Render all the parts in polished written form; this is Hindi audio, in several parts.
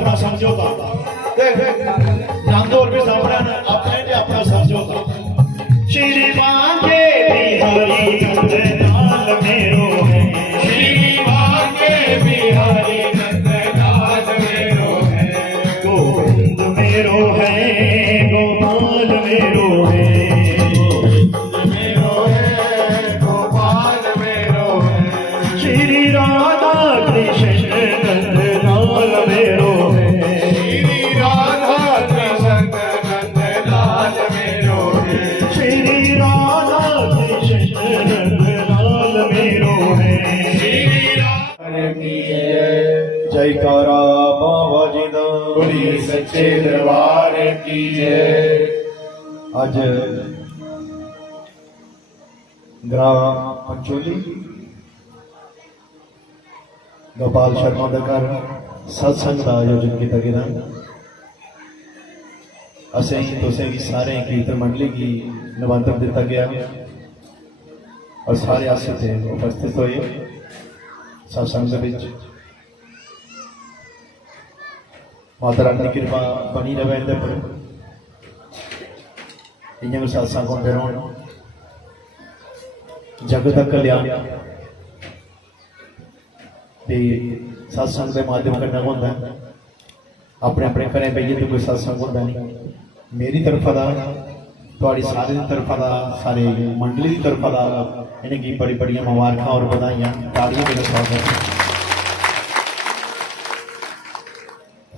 अपना समझौता नंद और भी सामने अपने भी अपना समझौता श्री मांगे बिहारी नंदलाल मेरो है श्री मांगे बिहारी नंदलाल मेरो है गोविंद मेरो है गोपाल मेरो है मेरो है गोपाल मेरो है श्री राधा कृष्ण नंदलाल मेरो है श्री राधा कृष्ण नंदलाल मेरो है श्री राधा कृष्ण नंदलाल मेरो है श्री राधा की जयकारा बाबा जी दा बोलिए सच्चे दरबार की जय। आज ग्राम पंचोली गोपाल शर्मा का घर सत्संग का आयोजन किया गया। असें तुसें भी सारे कीर्तन मंडली की निमंत्रण दिता गया और सारे आसे थे उपस्थित हुए सत्संग माता रानी की कृपा बनी रहे इन्हें पर इन्हें सत्संग होते रहो जगत का कल्याण सत्संग के माध्यम करना होता है। अपने अपने घरें बेइए तो कोई सत्संग होता नहीं। मेरी तरफा का थोड़ी सारे की तरफा का सारे मंडली की तरफा का इन्हें बड़ी बड़ी मुबारक और बधाइयां तालियां मेरे स्वागत।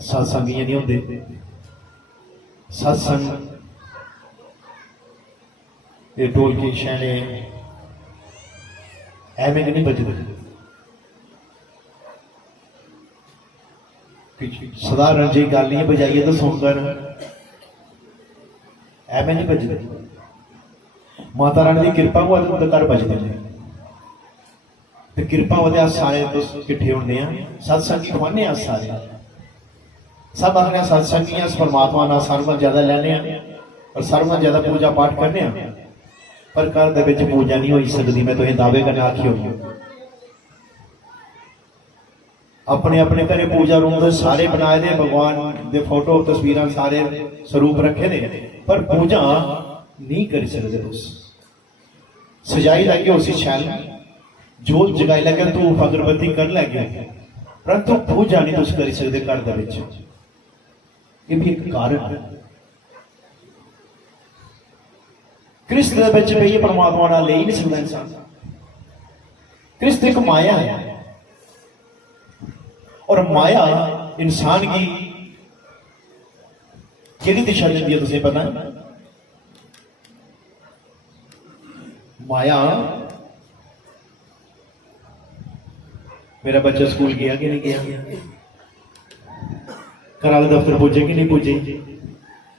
सत्संग ये नहीं होंगे सत्संग ये ढोल के शैले एवं नहीं बजते साधारण जी गल नहीं बजाइए तो सुनता एवं नहीं बजते। माता रानी की कृपा को तो घर बजते हैं तो कृपा वो सारे किट्ठे होंगे सत्संग खुआने सारे सब आखने सत्संगी परमात्मा ना सारे ज्यादा लैने और सारे ज्यादा पूजा पाठ करने पर घर के पूजा नहीं हो सकती। मैं तुझे दावे करना आखी होगी अपने अपने घरे पूजा रूम तो सारे बनाए दे भगवान दे फोटो तस्वीर सारे स्वरूप रखे ने पर पूजा नहीं कर सकते। सजाई लगे उसी शैल जोत जगाई लगे तू अगरबत्ती कर लगे परंतु पूजा नहीं तुम कर सकते घर ये भी एक कारण है। क्रिस्त पे परमात्मा ना ले ही नहीं सकता इंसान। क्रिस्त एक माया है और माया इंसान की केड़ी दिशा देती है तुझे पता है? माया मेरा बच्चा स्कूल गया कि नहीं गया, घर वाले दफ्तर पुजे कि नहीं पुजे,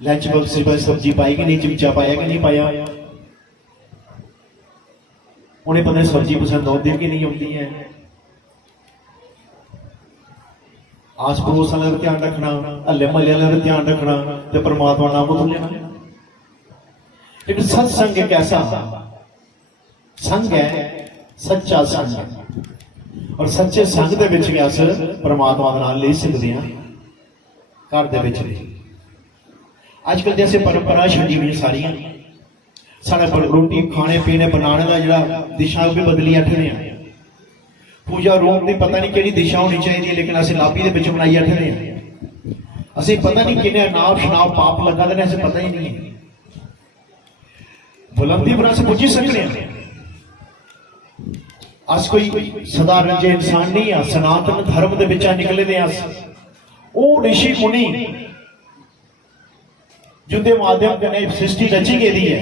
लंच बॉक्स में सब्जी पाई कि नहीं, चिमचा पाया कि नहीं पाया, उन्हें पता है सब्जी पसंद आती कि नहीं आती है, आस पड़ोस वाले का ध्यान रखना, हल्ले महल्ले वाले का ध्यान रखना, तो परमात्मा नाम को लेना। लेकिन सत्संग एक ऐसा संग है, सच्चा संग है और सच्चे संग दे विच अस परमात्मा दा नाम ले सकते हैं। घर दे विच आजकल जैसे परंपरा छड़ी हुई सारियां साढ़ा रोटी खाने पीने बनाने का जरा दिशा भी बदली अठने हैं। पूजा रूम की पता नहीं कि दिशा होनी चाहिए लेकिन असं लाबी के बनाई अठने हैं। असं पता नहीं कि नाप शनाप पाप लगा देने असें पता ही नहीं है। बुलंदी पर अस पुजी सकते हैं। अस कोई साधारण जे इंसान नहीं है, सनातन धर्म के विच निकले दे अस ओ ऋषि मुनि जिंदे माध्यम कने सृष्टि रची गई है,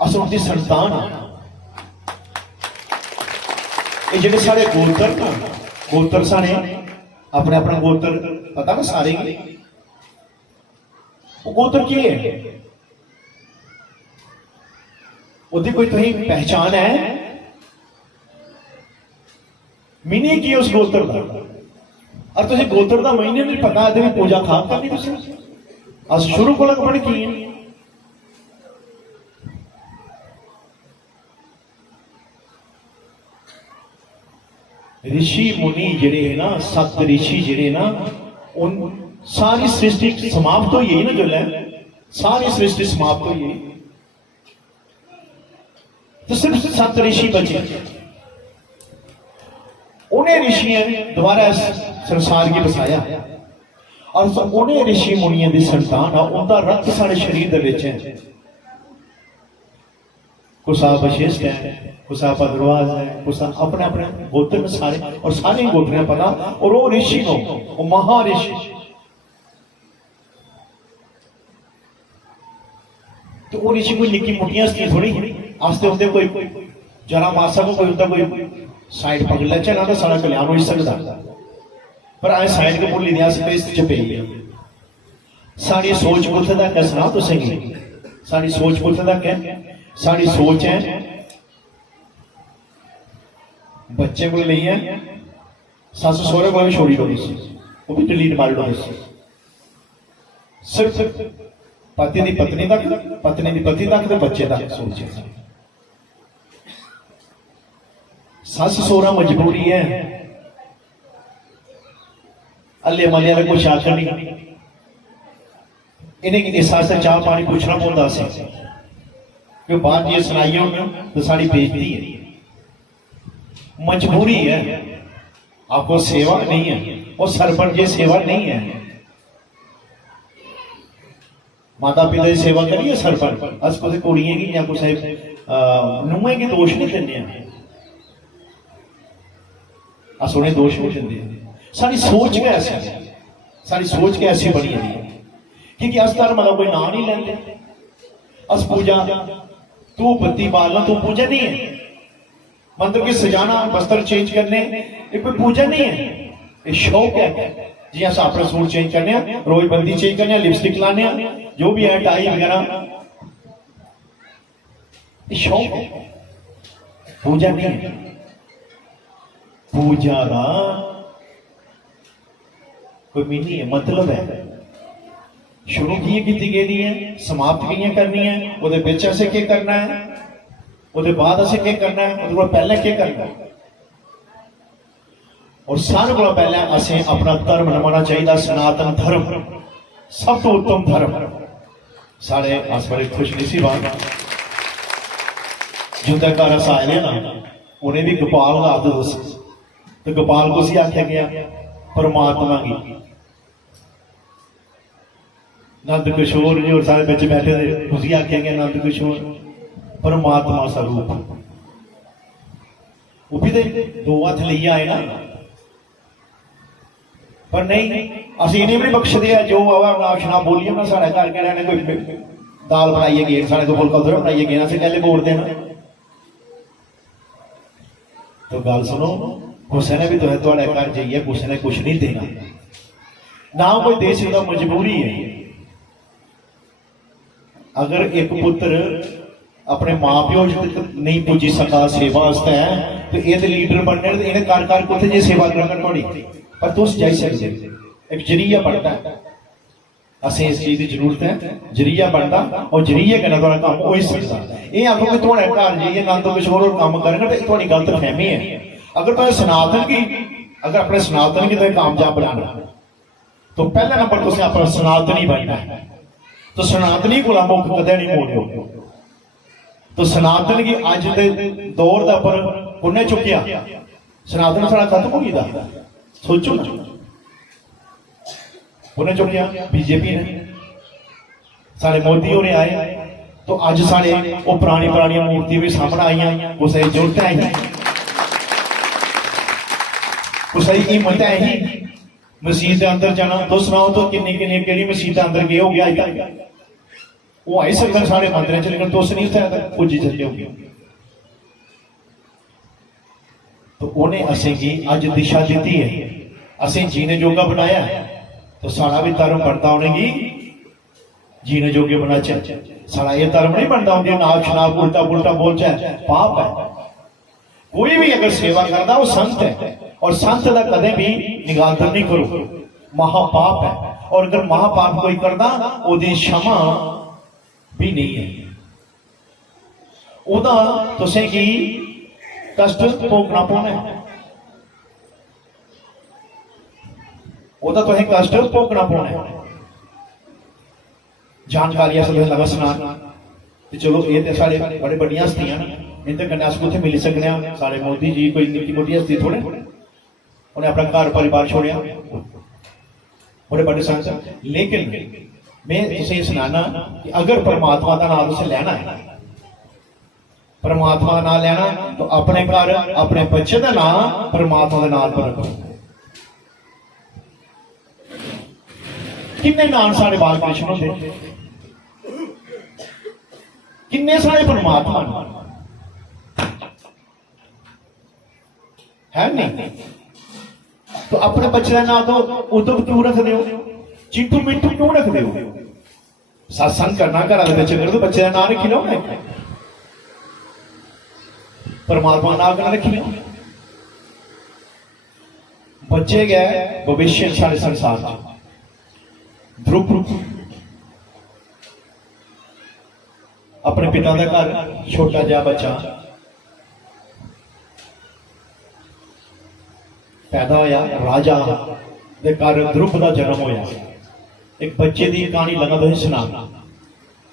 अस उनकी संतान ये जिहड़े सारे गोत्र सारे अपने अपना गोत्र पता ना सारे वो गोत्र की है, उसकी कोई तुही पहचान है? मीनिंग की उस गोत्र का और तुझे गोत्र का महीने नहीं पता है पूजा खाम करनी तुझे अस शुरू को लग पड़ की ऋषि मुनि जिहड़े ना सत ऋषि जिहड़े ना उन सारी सृष्टि समाप्त हुई है ना जो है, सारी सृष्टि समाप्त हुई है, तो सिर्फ 7 ऋषि बचे। उन्हें ऋषियों दोबारा इस संसार की बसाया और उन्हें ऋषि मुनियों की संतान है, उनका रक्त साढ़े शरीर दे विच है। कुसा वशिष्ठ है, कुसा भद्रवाज है, कुसा अपने अपने गोत्र में सारे, और सारे गोत्र पता, और वो ऋषि को, वो महाऋषि, तो वो ऋषि कोई निक्की मुट्टियां हस्तियां थोड़ी आस्ते होंगे, कोई जरा मार सको, कोई होता कोई साइड पकड़ ले चला तो सारा कल्याण हो सकता, पर आए साइड के बोली दिया स्पेस च पे साड़ी सोच कुछ तक है, सुना तो सही साड़ी सोच कुछ तक है। साड़ी सोच है बच्चे को नहीं है, सस सोहरे को भी छोड़ी होनी सी, वो भी डिलीट मार लो, सिर्फ पति की पत्नी तक, पत्नी की पति तक, तो बच्चे तक सोच है। सस सोहरा मजबूरी है, अल्ले मल्ले वाले कुछ आखर नहीं, इन्हें इस वास्ते चाह पानी पूछना पड़ता से कि बात ये सुनाई हो तो साड़ी बेइज्जती है, मजबूरी है, आपको सेवा नहीं है, और सरपंच की सेवा नहीं है। माता पिता की सेवा करिए सरपंच, अस कुछ कुड़िए की या कुछ नुए की दोष नहीं देने, अस उन्हें दोष नहीं देंगे। सारी सोच कैसी है, सारी सोच कैसी बनी है, क्योंकि अस धर्म का कोई नाम नहीं लेंगे, अस पूजा तू बत्ती बालना तू पूजा नहीं है, मंदिर की सजाना वस्त्र चेंज करने ये कोई पूजा नहीं है, ये शौक है। जी अस अपना सूट चेंज करने, रोज बंदी चेंज करने, लिपस्टिक लाने, जो भी है टाई वगैरह, ये शौक है, पूजा नहीं है। पूजा का कोई मीनिंग है, मतलब है, शुरू की गई है, समाप्त की करनी है, वो असे क्या करना है, वो बाद असे क्या करना है, वो पहले क्या करना है। और सारे को पहले असें अपना धर्म निभाना चाहिए, सनातन धर्म सब तो उत्तम धर्म। साढ़े अस बड़े खुश नसीब जिंदा घर अस आए ना, उन्हें भी गोपाल का आदत दस, तो गोपाल को आख्या गया परमात्मा की, नंद किशोर जी और सारे बच्चे बैठे थे, उसी आख्या गया नंद किशोर परमात्मा स्वरूप, वो भी दो हाथ ले आए ना, पर नहीं असं इन्हें भी बख्शते हैं, जो आवा बोलिए ना साढ़े घर के रहने कोई दाल बनाइए गे, साढ़े को फुलका उधर बनाइए गे, अस पहले बोलते हैं। तो गल सुनो, किसी ने भी तो घर जाइए, किसी ने कुछ नहीं देना, ना कोई दे सकता, मजबूरी है। अगर एक पुत्र अपने मां प्यो नहीं पुजी सका सेवा वास्ते, तो ये लीडर बनने, इन्हें घर घर कुछ जी सेवा करना थोड़ी, पर तुस जाई सकते, एक जरिया बनता है, असें इस चीज की जरूरत है, जरिया बनता, और जरिए कन्नै तुहाडा काम हो ही सकता। ये आखो कि तुहाडे घर जाइए नंद किशोर और काम करेंगे, तो तुहाडी गलत फहमी है। अगर तुम सनातन की, अगर अपने सनातन की तुम कामयाब बनाना, तो पहला नंबर तुसें अपना सनातनी बनना है, तो सनातनी को मुख कदे नहीं मोड़ो। तो सनातन की अज के दौर का पर कुन्ने चुकिया, सनातन सारा खत्म हो गया, सोचो ना, उन्हें चुकिया बीजेपी ने, सारे मोदी होने आए, तो अज सारे वो पुरानी पुरानी मूर्ति भी सामने आई, कुछ जरूरत आई, कुछ हिम्मत आई मसीत के अंदर जाना। तो सुनाओ तो किन्नी किन्नी केड़ी मसीत अंदर गए हो गया अज तक, वो आई सकते सारे मंदिर च, लेकिन तुस नहीं उत्थे पुजी चले हो। तो उन्हें असें की अज दिशा दी है, असें जीने जोगा बनाया, तो साड़ा भी धर्म बनता उन्हेंगी जीने जोगे बना चाहिए। साड़ा ये धर्म नहीं बनता उनके नाक शनाब उल्टा पुल्टा बोल जाए, पाप है। कोई भी अगर सेवा करता वो संत है, और संत का कदे भी निगादर नहीं करो, महापाप है। और अगर महापाप कोई करता ओदी क्षमा भी नहीं है, ओदा तुसें की कष्ट भोगना पौना है। ਉਹਦਾ ਤੁਸੀਂ ਕਸ਼ਟ ਭੋਗਣਾ ਪਾਉਣਾ ਹੈ। जानकारी असल लगा स्नान ते चलो ये ते साढ़े बड़े बड़ियां हस्तियां ने इनते कन्नै अस कुत्थे मिली सकने आ। साढ़े मोदी जी कोई निक्की मोटी हस्ती थोड़े, उन्हें अपना घर परिवार छोड़िया, बड़े बड़े संत। लेकिन मैं तुसें सुनाना कि अगर परमात्मा का नाम तुसें लेना है, परमात्मा का नाम लेना तो अपने घर अपने बच्चे का नाम परमात्मा के नाम पर रखो। किन्ने नाम साढ़े बाल कृष्ण होंगे, किन्ने सारे परमात्मा है नहीं। तो अपने बच्चे का नाम तो उद्धव क्यों रखते हो, चिंटू मिंटू क्यों रखते हो? सत्संग करना घर वाले बच्चे करो तो बच्चे का नाम रखी लो, परमात्मा नाम करना रखी लो। बच्चे गए भविष्य सारे संसार ध्रुव अपने पिता का घर, छोटा जा बच्चा पैदा होया, राजा दे घर ध्रुव का जन्म होया। एक बच्चे की कहानी लगा तो सुना,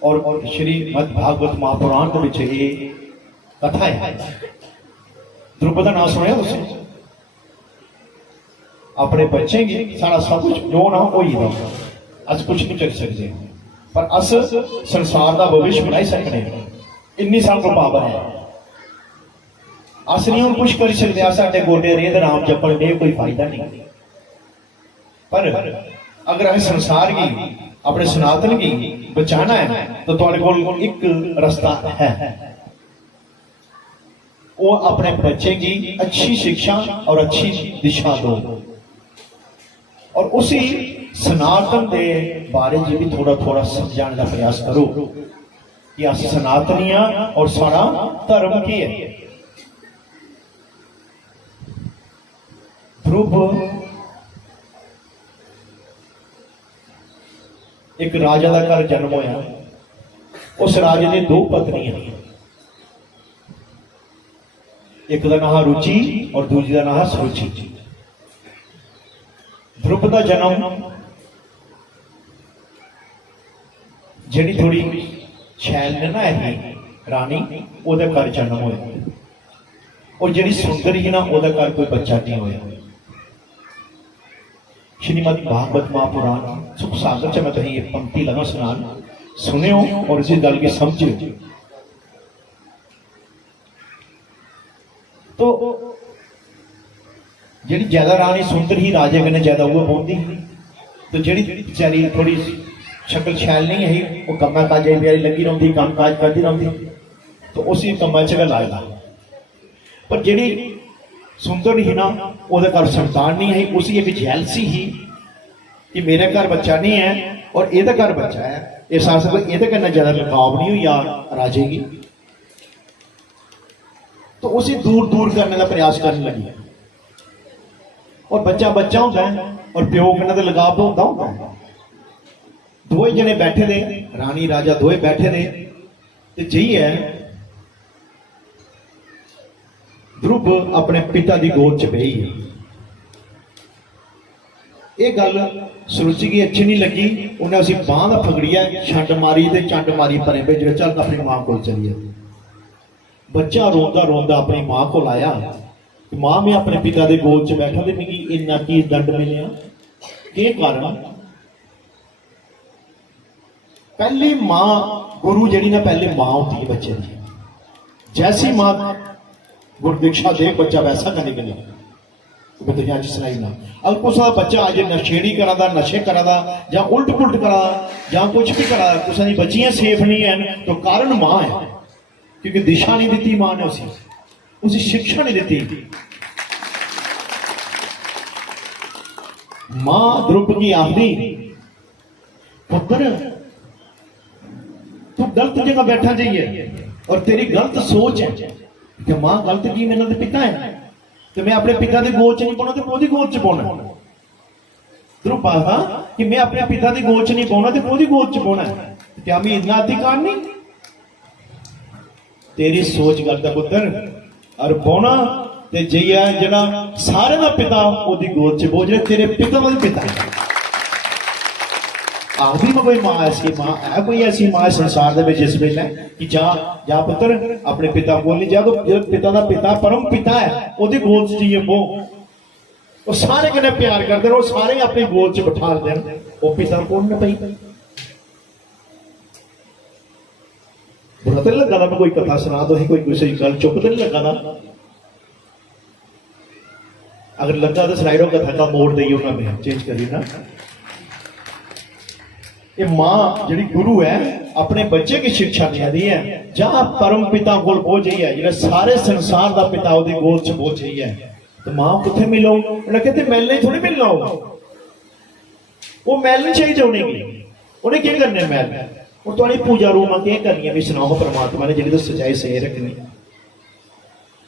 और श्रीमद भागवत महापुराण के विच ये कथा है। ध्रुव का नाम सुनिया तुसीं? अपने बच्चे की सारा सब कुछ जो ना हो ही अस कुछ नहीं कर सकते, पर अस संसार का भविष्य बनाई सकते हैं। इन्नी साल को पावर है, अस नहीं हम कुछ कर सकते। साढ़े गोडे रेत राम जपन दे कोई फायदा नहीं। पर अगर हम संसार की अपने सनातन की बचाना है तो तुहाडे कोल एक रास्ता है, वो अपने बच्चे की अच्छी शिक्षा और अच्छी दिशा दो, और उसी सनातन के बारे में भी थोड़ा थोड़ा समझाने का प्रयास करो कि अस सनातनी हाँ और सारा धर्म की है। ध्रुव एक राजा का घर जन्म होया। उस राजे ने दो पत्नियां, एक का नाम रुचि और दूसरी का नाम सुरुचि। ध्रुव का जन्म जी थोड़ी छैल ने ना है रानी, ओदा घर जन्म होया, और जी सुंदर ही ना ओदा घर कोई बच्चा नहीं होया। श्रीमद भागवत महापुराण सुख सागर च मैं तुम ये पंक्ति लगा सुनान, सुनियो और इसी गल की समझियो। तो जी ज्यादा रानी सुंदर ही राजे कन्नै ज्यादा वो बोलती, तो जी बेचारी थोड़ी शक्ल छैल नहीं है, वो कम्मा काजे प्यारी लगी रही, काम काज करती रही, तो उसी कम्मा च गल आएगा। पर जी सुंदर ही ना वो घर संतान नहीं है, उसी एक जैलसी ही कि मेरे घर बच्चा नहीं है और ये घर बच्चा है, इस आस ये कन्नै ज्यादा लगाव नहीं हुई या राजे की, तो उसी दूर दूर करने का प्रयास करने लगी। और बच्चा बच्चा होता है और प्यो कन्नै तो लगाव तो होता है। दो जने बैठे ने, रानी राजा दोए बैठे ने, तो जी है ध्रुव अपने पिता की गोद च बही है। ये गल सुरुचि की अच्छी नहीं लगी, उन्हें उसी बांह का फगड़िया छंड मारी ते चंड मारी परे भेजो, चल अपनी मां को चलिए। बच्चा रोंदा रोंदा अपनी मां को आया, मां मैं अपने पिता के गोद च बैठा तो मिगी इन्ना की दंड मिलिया, के कारण? पहली मां गुरु जी ना पहले मां होती है बच्चे की, जैसी मां गुरु दीक्षा दे बच्चा वैसा का निकले। मैं तुझे अज सुनाई ना, अगर कुछ बच्चा अज नशेड़ी करा, नशे करा, या उल्ट पुलट करा, या कुछ भी करा, कुछ बच्चियां सेफ नहीं है, तो कारण मां है, क्योंकि दिशा नहीं दी मां ने, उसी शिक्षा नहीं दी। मां ध्रुव की आखिरी पुत्र तू गलत जगह बैठा जाइए और तेरी गलत सोच है कि मां गलत की मेरे तो पिता है, तो मैं अपने पिता के गोद च नहीं पाना, तो कोदी गोद च पाना। ध्रुव पाता कि मैं अपने पिता की गोद च नहीं पाना, तो कोदी गोद च पाना। क्या मैं इतना अधिकार नहीं? तेरी सोच गलत पुत्र, और पौना ते जइया जरा सारे का पिता ओदी गोद च बोझ रहे तेरे पिता का भी पिता है। आखिरी में कोई मां ऐसी मां है, कोई ऐसी मां संसार दे विच जिस वेले कि जा पुत्र अपने पिता कोल नहीं जा, तो जो पिता का पिता परम पिता है ओदी गोद च जाइए वो सारे कन्नै प्यार करते रहो, सारे अपनी गोद च बिठा देन, वो पिता कोल न पई। बुरा तो नहीं लगा था मैं कोई कथा सुना दो, कोई किसी गल चुप तो नहीं लगा था? अगर लगा तो सुनाई कथा का मोड़ दी उन्होंने चेंज करी ना। ये मां जी गुरु है अपने बच्चे की शिक्षा दे रही है, जहां परम पिता कोल पहुंच गई है, जिन्हें सारे संसार का पिता ओदी गोद च पहुंच गई है, तो मां किथे मिलो? उन्हें कहते मैल थोड़ी मिलना होगा, वो मैल नहीं चाहिए उन्हें क्या करने मैल, और तुम्हारी पूजा रूम क्या करनी है भी सुनाओ परमात्मा ने जी तो सच्चाई सही रखनी,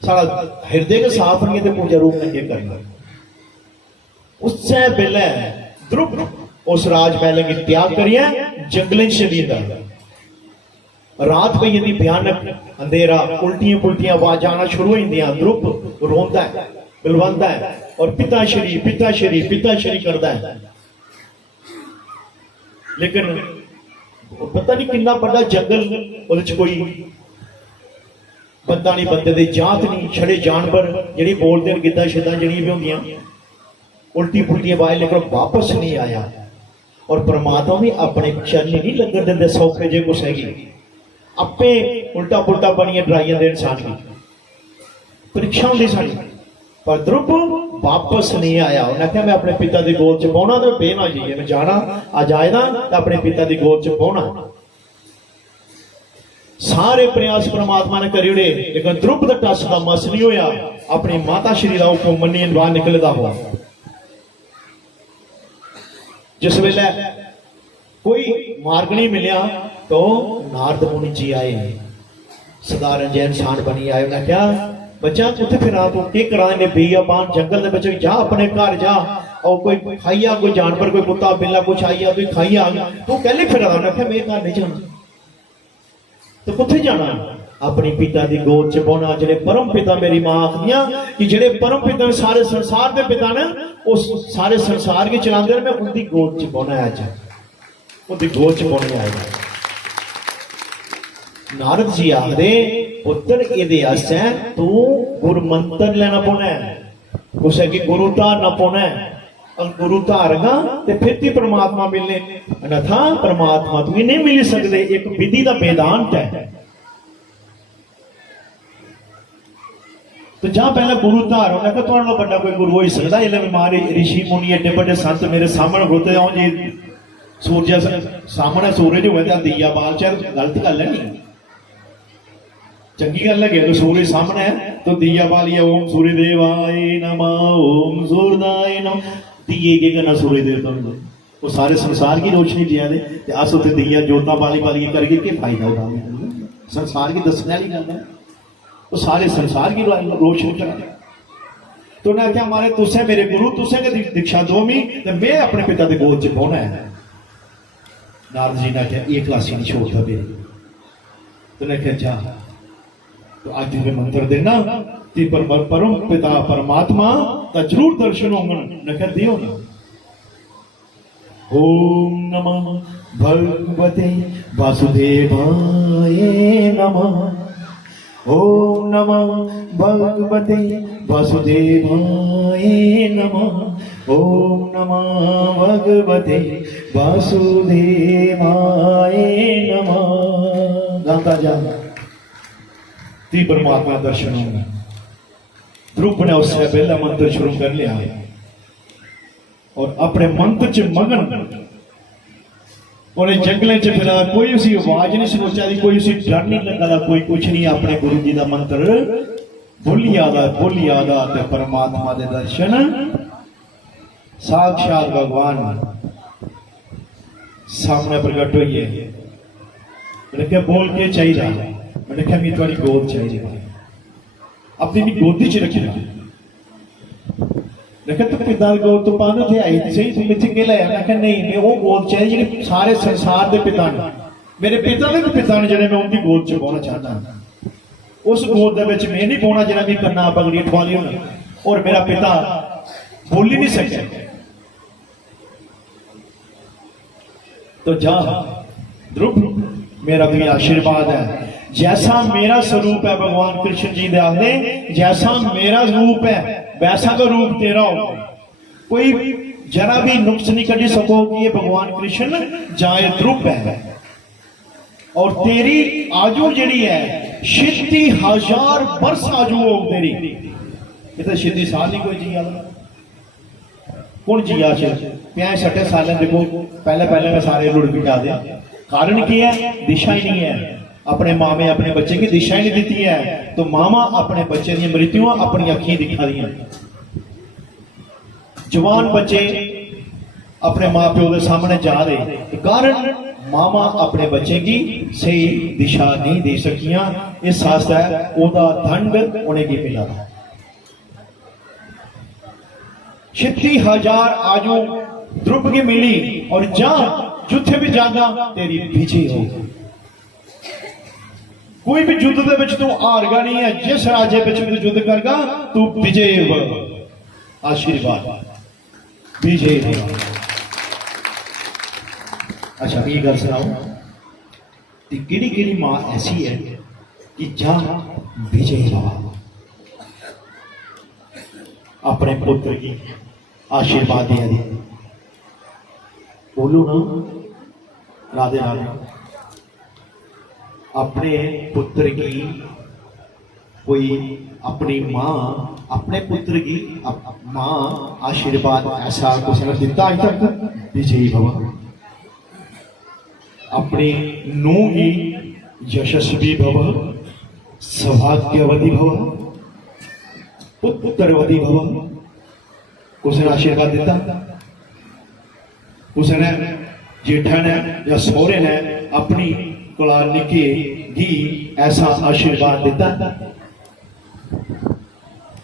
सारा हृदय के साफ नहीं तो पूजा रूम ने क्या करना। उससे पहले ध्रुव उस राज महल की त्याग करिए, जंगल चली रात पे यदि भयानक अंधेरा, उल्टियां पुल्टियां आवाज आना शुरू हो जाती, ध्रुव रोंदा है, बिलवांदा है और पिता श्री करता है, लेकिन पता नहीं कितना बड़ा जंगल, कोई बंदा नहीं, बंदे की जात नहीं, छड़े जानवर जी बोलते हैं, गिद्दा शिद्दा जी भी होंगे, उल्टी पुल्टी आवाज, लेकिन वापस नहीं आया। और परमात्मा भी अपने चरण नहीं लगन देंगे सौखे जे कुछ हैगी, आपे उल्टा पुल्टा बनिए डराइया दे इंसान की परीक्षा होंगी साड़ी, पर ध्रुव वापस नहीं आया। उन्हें कहा मैं अपने पिता की गोद च पहुना, तो बेना जाइए मैं जाना अज आए ना तो अपने पिता की गोद च पहुना। सारे प्रयास परमात्मा ने करी उड़े, लेकिन ध्रुव का टस का मस नहीं होया, अपनी माता श्री का हुक्म मन्निए बाहर निकलता हुआ। जिस वेले कोई मार्ग नहीं मिलिया तो नारद मुनि जी आए, साधारण जैन इंसान बनी आए, उन्हें क्या बच्चा कुछ फिरा तू की करा बीया बान जंगल के जा, अपने घर जा, और कोई खाई आ, कोई जानवर, कोई कुत्ता बिल्ला कुछ आई आ, कोई खाई आ गया, तू कहले फिरा, उन्हें क्या मेरे घर नहीं जाना, तो कुत्थे जाना? अपनी पिता की गोद च पहुना, जेडे परम पिता मेरी मां आखदियां कि जेडे परम पिता सारे संसार के पिता ने, उस सारे संसार की चलाते, मैं उनकी गोद च पहुना है, अज उनकी गोद च पहुने आएगा। नारद जी आखदे पुत्र ये आस्ते तू गुरु मंत्र लेना पौना है, कुछ है कि गुरु धारना पौना है, अगर गुरु धारगा तो फिर ती परमात्मा मिलने, अन्यथा परमात्मा तू नहीं मिल सकते। एक विधि का वेदांत है, तो जहां पहले गुरु धार होना कि थोड़ा बड़ा कोई गुरु हो ही सकता, इसलिए बीमारी ऋषि मुनि एडे बड़े संत मेरे सामने होते हो जी, सूरज सामने सूरज हुए तो दिया बाल चार गलत गल है नहीं, चंगी गल है तो सूरज सामने है तो दिया बालिया, ओम सूर्य देवाय नमः, ओम सूर्यदाय नमः, दिए के करना सूर्य देवता वो सारे संसार की रोशनी दिया दे, अस उ दिया जोता बाली बाली करके क्या फायदा होगा? संसार की दसने वाली गल है, वो सारे संसार की रोशनी करा। तो उन्हें क्या मारे तुसे मेरे गुरु, तुसे के दीक्षा दो मी, तो मैं अपने पिता के गोद च पहुना है। नारद जी ने क्या एक क्लासी नहीं छोड़ता मेरे, तो उन्हें क्या जा तो आज तुम्हें मंत्र देना ती परम पिता परमात्मा का जरूर दर्शन होंगे, दियो ना। ओम नमः भगवते वासुदेवाय नमः, ओम नमः भगवते वासुदेवाय नमः, ओम नमः भगवते वासुदेवाय नमः। गाता जा ती परमात्मा दर्शन होंगे। ध्रुव ने उससे पहला मंत्र शुरू कर लिया और अपने मंत्र च मगन, उन्हें जंगल च फिरा, कोई उसी आवाज नहीं सुनचा दी, कोई उसी डर नहीं लगा, कोई कुछ नहीं, अपने गुरु जी का मंत्र बोली आदा ते परमात्मा दे दर्शन, साक्षात भगवान सामने प्रकट हुई है। मैंने बोल के चाहिए, मैंने कहा मैं थोड़ी गोद चाहिए, अपनी भी गोदी च रखना। देखा तो पिता गोद तो पाने थे आई थी सही, तुम इतने लाया? मैं कहा नहीं, मैं वो गोद चाहिए जी सारे संसार के पिता ने, मेरे पिता के पिता ने जड़े, मैं उनकी गोद च पाना चाहता हूं। उस गोद मैं नहीं पाना जरा भी करना पगड़ी ठवाली होना, और मेरा पिता बोल ही नहीं सके। तो जा ध्रुव, मेरा भी आशीर्वाद है, जैसा मेरा स्वरूप है भगवान कृष्ण जी दे, जैसा मेरा रूप है वैसा का रूप तेरा हो। कोई जरा भी नुक्स नहीं कर सको कि ये भगवान कृष्ण जाए ध्रुव है। और तेरी आजू जड़ी है 36,000 वर्ष आजू हो तेरी। ये तो 36 साल नहीं कोई जिया, कौन जिया 65-60 साल देखो, पहले पहले में सारे लुढ़ भी जा दिया। कारण क्या है? दिशा ही नहीं है। अपने मामे अपने बच्चे की दिशा ही नहीं दी है, तो मामा अपने बच्चे की मृत्यु अपनी अखी दिखा दी। जवान बच्चे अपने मां प्यो के सामने जा रहे, कारण मामा अपने बच्चे की सही दिशा नहीं दे सकिया। इस वास्ते ओदा दंड उन्हें की मिला। 36,000 आजू ध्रुव की मिली, और जा जुथे भी जागा तेरी विजय हो। कोई भी युद्ध दे विच तू हारगा नहीं है। जिस राजे विच भी युद्ध करगा तू विजय हो। आशीर्वाद विजय हो। अच्छा ये गल सुनाओ, किहड़ी किहड़ी मां ऐसी है कि जा विजय रहा अपने पुत्र की आशीर्वाद दे दी। बोलो ना, राधे राधे। अपने पुत्र की कोई अपनी मां अपने पुत्र की मां आशीर्वाद ऐसा कुछ ने दिता आज तक? विजयी भव। अपनी नूह की यशस्वी भव, सौभाग्यवती भव, पुत्रवती भव। उसने आशीर्वाद दिता? उसने जेठा ने या सोहरे ने अपनी कोला निके ही ऐसा आशीर्वाद दिता?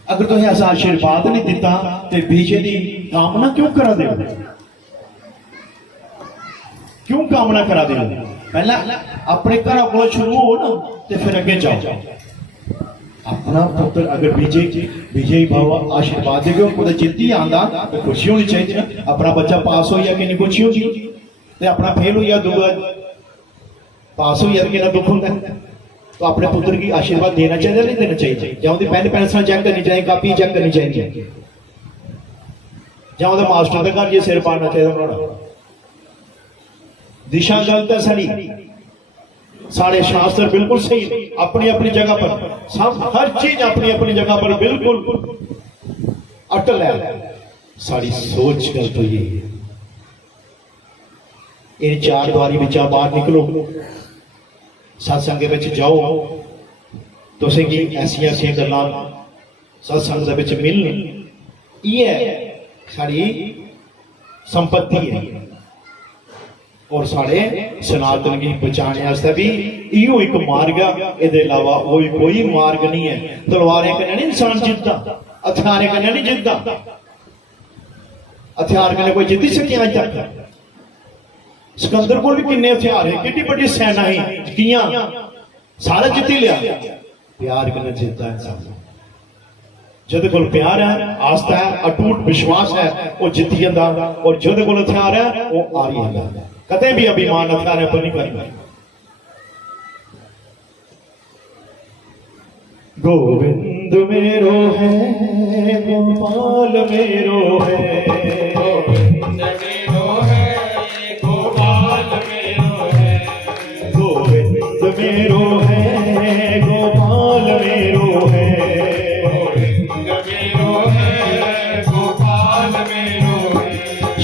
अगर तुम ऐसा आशीर्वाद नहीं दिता तो विजय की कामना क्यों करा दे? क्यों कामना करा दे? पहला अपने घर को शुरू हो ना, तो फिर अगे जाओ। अपना पुत्र अगर विजयी भाव आशीर्वाद देगा, उनको चित्ती आंदा तो खुशी होनी चाहिए ना। अपना बच्चा पास हो या कि नहीं खुशी होगी, तो अपना फेल हो या दूगा पास हो या कि दुख होता है। तो अपने पुत्र की आशीर्वाद देना चाहिए नहीं देना चाहिए? या उनकी पेन पेंसिल चेक करनी चाहिए, कापी चेक करनी चाहिए, या उनके मास्टर के घर ये सिर पाना चाहिए। दिशा गलत है साड़ी, सारे शास्त्र बिल्कुल सही अपनी अपनी जगह पर, सब हर चीज अपनी अपनी जगह पर बिल्कुल अटल है। साड़ी सोच गलत हुई है। इन चार द्वारी विच बाहर निकलो, सत्संग विच जाओ, तुसें की ऐसी ऐसी गल्लां सत्संग दे विच मिलन। ये साड़ी संपत्ति है। और साढ़े सनातन की बचाने वास्ते भी इहो एक मार्ग है, इसके अलावा कोई मार्ग नहीं है। तलवारें कन्नै नहीं इंसान जितदा, हथियारें कन्नै नहीं जितदा। हथियार कन्नै कोई जित्ती सकिया अज तक? सिकंदर को भी किन्ने हथियार है, कितनी बड़ी सेना है, कियां सारा जित्ती लिया। प्यार कन्नै जितदा इंसान। जिहदे कोल प्यार है, आस्था है, अटूट विश्वास है, वो जित्ती जांदा। और जिहदे कोल हथियार है वो हारी जांदा। कदे भी अभिमान हथियार पर नहीं करेगा। गोविंद मेरो है, गोपाल मेरो है, गोविंद मेरो है, गोपाल मेरो है, गोविंद मेरो है, गोपाल मेरो है, गोविंद मेरो है, गोपाल मेरो है।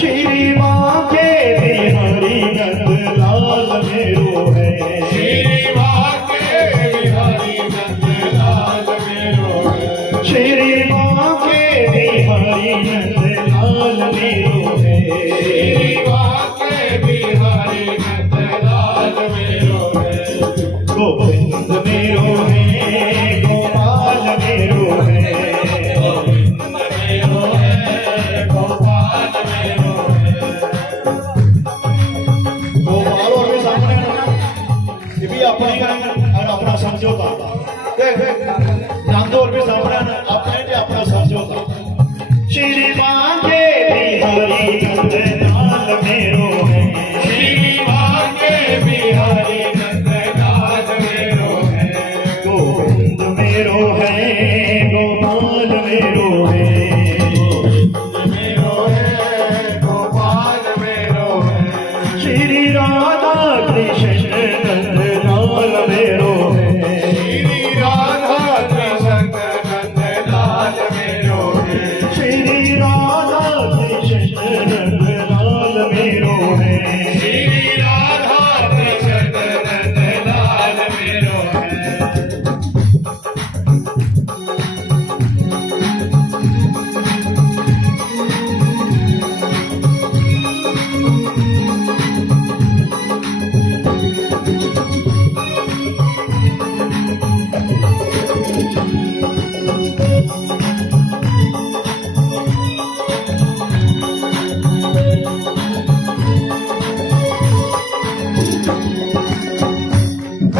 श्री मां के बिहारी नंद लाल मेरो है, श्री मां के बिहारी नंद लाल मेरो है, श्री मां के बिहारी नंद लाल मेरो है, श्री मां के बिहारी नंद लाल मेरो है। गोविंद मेरो है, गोपाल मेरो है, गोविंद मेरो है, गोपाल मेरो है। गोपाल और भी सामने ये भी अपनी और अपना समझौता, नंद और भी सामने अपने अपना समझौता।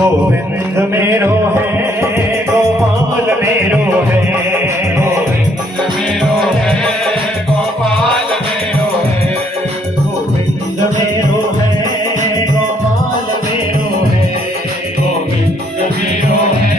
गोविंद मेरो है गोपाल मेरो है, गोविंद मेरो है गोपाल मेरो है, गोविंद मेरो है गोपाल मेरो है, गोविंद मेरो है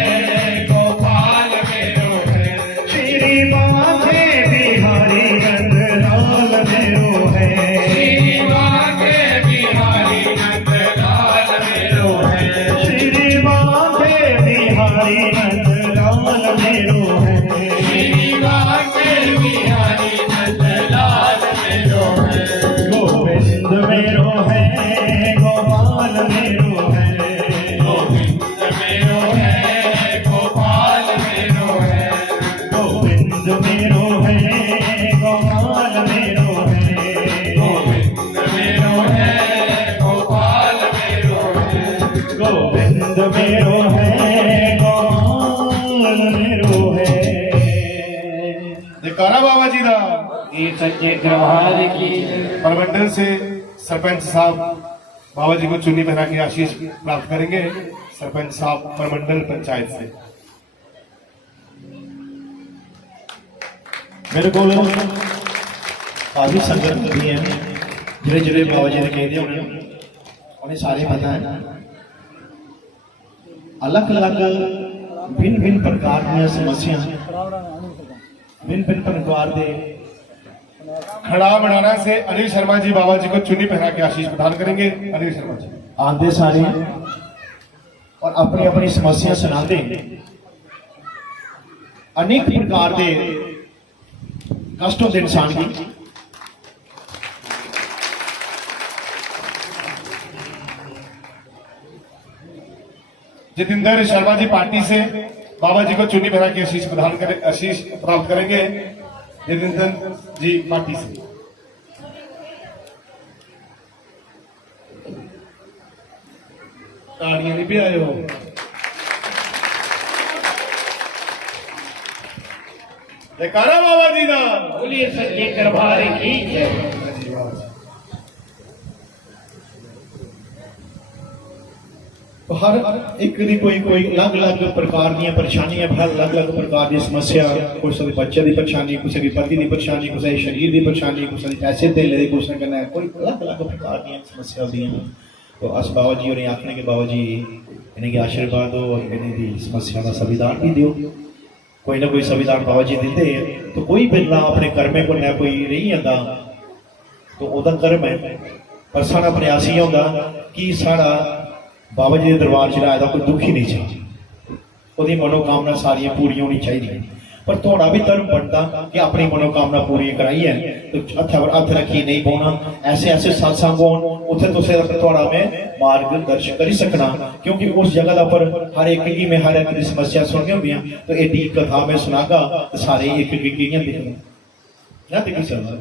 गोपाल मेरो है, श्री माथे बिहारी नंदलाल मेरो है, श्री माथे बिहारी नंदलाल मेरो है, श्री माथे बिहारी नंदलाल मेरो है, श्री माथे बिहारी नंदलाल मेरो है, गोविंद मेरो है गोपाल मेरो है, गोविंद मेरो है गोपाल मेरो है, गोविंद मेरो है गोपाल मेरो है, गोविंद मेरो है गोपाल मेरो है, गोविंद मेरो है गोपाल मेरो है। जयकारा बाबा जी का। ये सच्चे दरबार की परमंडल से सरपंच साहब बाबा जी को चुन्नी पहना के आशीष प्राप्त करेंगे। सरपंच साहब परमंडल पंचायत से। मेरे को काफी संगत भी है जिले जिले बाबा जी ने कह दिया उन्हें सारे पता है। अलग अलग भिन्न भिन्न प्रकार की समस्या भिन्न भिन्न प्रकार के खड़ा मनाना से अनिल शर्मा जी बाबा जी को चुन्नी पहना के आशीष प्रदान करेंगे। अनिल शर्मा जी आते सारे और अपनी अपनी समस्या सुनाते अनेक प्रकार के कष्ट होते इंसान की। जितेंद्र शर्मा जी पार्टी से बाबा जी को चुन्नी पहना के आशीष प्रदान करें, आशीष प्राप्त करेंगे। जितेंद्र जी पार्टी से। तालियां नहीं भी आए हो। जयकारा बाबा जी का। बोलिए सच्चे दरबार की जय। हर एक दी कोई कोई अलग अलग प्रकार दी परेशानियां हर अलग अलग प्रकार की समस्या किसी बच्चे की परेशानी किसी की पति की परेशानी किसी शरीर की परेशानी किसी पैसे धेले की कुछ करना कोई अलग अलग प्रकार की समस्या होती हैं। तो अस बाबा जी उन्हें आखने के बाबा जी इन्हें आशीर्वाद दो और इन्हें समस्या का संविधान भी दो। कोई ना कोई संविधान बाबा जी देते हैं तो कोई बिरला अपने कर्मे को न कोई रही जाता तो वह कर्म है। पर साड़ा प्रयास ही होता कि साड़ा बाबा जी के दरबार च आया कोई दुख ही नहीं चाहिए, वो मनोकामना सारिया पूरी होनी चाहिए। पर थोड़ा भी धर्म बनता कि अपनी मनोकामना पूरी कराई है तो हथ पर हथ रखी नहीं पाना। ऐसे ऐसे सत्संग हो उसे थोड़ा मैं मार्गदर्शन कर सकना क्योंकि उस जगह पर हर एक की मैं हर एक की समस्या सुननी होंगी तो एडी कथा मैं सुनागा तो सारे एक दिख सकता।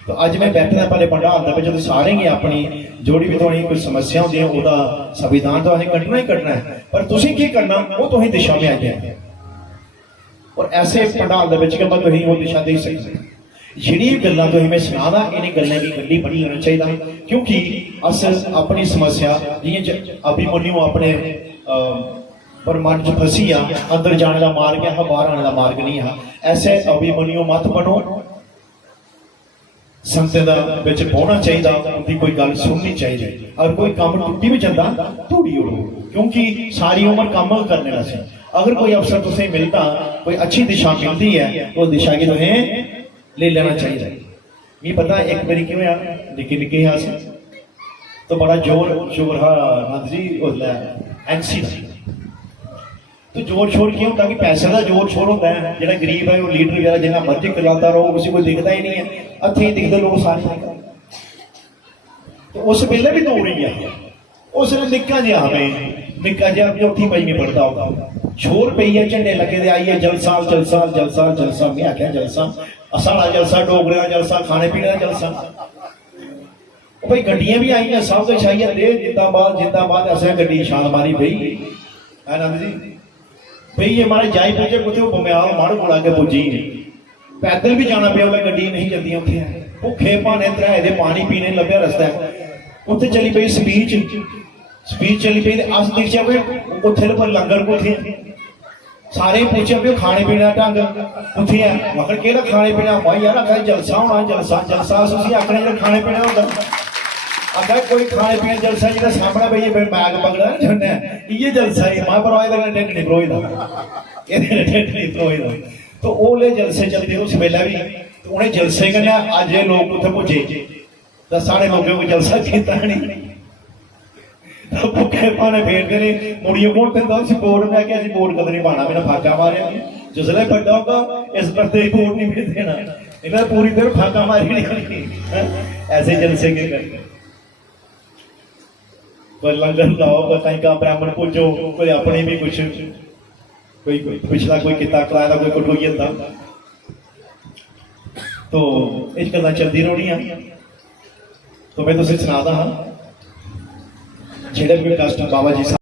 तो अज मैं बैठना पहले पंडाल जो सारे ही अपनी जोड़ी भी थोड़ी कोई समस्या होती है वह संविधान तो असें कटना ही कटना है पर तुसीं की करना वो तो ही दिशा में आए हैं और ऐसे पंडाल वो दिशा दे सकते जी गल्लां तो मैं सुना इन्हें गल्लां की गली बनी होना चाहिए क्योंकि अस अपनी समस्या जियां अभिमन्यु अपने ब्रह्मांड च फसी आ अंदर जाने का मार्ग है बाहर आने का मार्ग नहीं है। ऐसे अभिमन्यु मत बनो संते विच पहुंचना चाहिए उनकी कोई गल सुननी चाहिए अगर कोई काम टुटी भी जाता तोड़ी उड़ो क्योंकि सारी उम्र काम करने का सी। अगर कोई अवसर तुम्हें मिलता कोई अच्छी दिशा मिलती है तो दिशा की तुम्हें ले लेना चाहिए। मैं पता एक बारी क्यों निके निके हाँ तो बड़ा जोर शोर हाँ नंद जी एनसी तो जोर शोर क्यों होता कि पैसे का जोर शोर होता है। जो गरीब है वो लीडर वगैरह जिन्ना मर्जी करवाता रहो उसी को दिखता ही नहीं है हथे ही दिखते लोग सारे। तो उस वेले भी दौड़ ही है उस निक्का जिहा हमें निक्का जिहा चौथी मई में पढ़ता होगा शोर पई है झंडे लगे दे आई है जलसा जलसा जलसा जलसा मैं आख्या जलसा साढ़ा जलसा डोगरे का जलसा खाने पीने का जलसा भाई गड्डियां भी आई हैं सब कुछ आई है दे जिंदाबाद असें गड्डी छाल मारी भाई आनंद जी भाई ये हमारे जाई पूजे कुछ बम्याल माड़ू बुला के पुजी पैदल भी जाना पिया गड्डी नहीं चलती उत्थे भुखे भाने त्रै पानी पीने लभ्या रस्ता उत्थे चली पई स्पीच स्पीच चली पी अस दिखे पे उत्थे पर लंगर कुत्थे सारे पूछे भी खाने पीने का ढंग कुत्थे है मगर केड़ा खाने पीने भाई यार आखा जलसा होना जलसा जलसा तुसीं आखने जो खाने पीने होंदा आखा कोई खाने पीने जलसा जिहदा सामने बइए बैग पकड़ा नहीं छड्डा इये जलसा ही मां परवाह दा ढिड नहीं परोईदा इहदे ढिड नहीं परोईदा तो ओले जलसे चलते उस वेले भी तो उन्हें जलसे कन्नै अज ये लोग उत्थे पुजे तो सारे लोगों को जलसा कीता नहीं तो भुखे पाने फेरते ने मुड़िए वोट दिंदा सी वोट मैं क्या वोट कद नहीं पाना मैंने फाका मारिया जिसले बड़ा होगा इस बंदे को वोट नहीं फिर देना इन्हें पूरी देर फाका मारी नहीं ऐसे जलसे के करते कोई लंगर लाओ कहीं का ब्राह्मण पूजो कोई अपने भी कुछ कोई पिछला कोई किता कराया कोई कटोई जंदा तो इस गल्लां चलदी रौहणियां तो मैं तुसें सुनादा हां जेह्ड़े भी कष्ट बाबा जी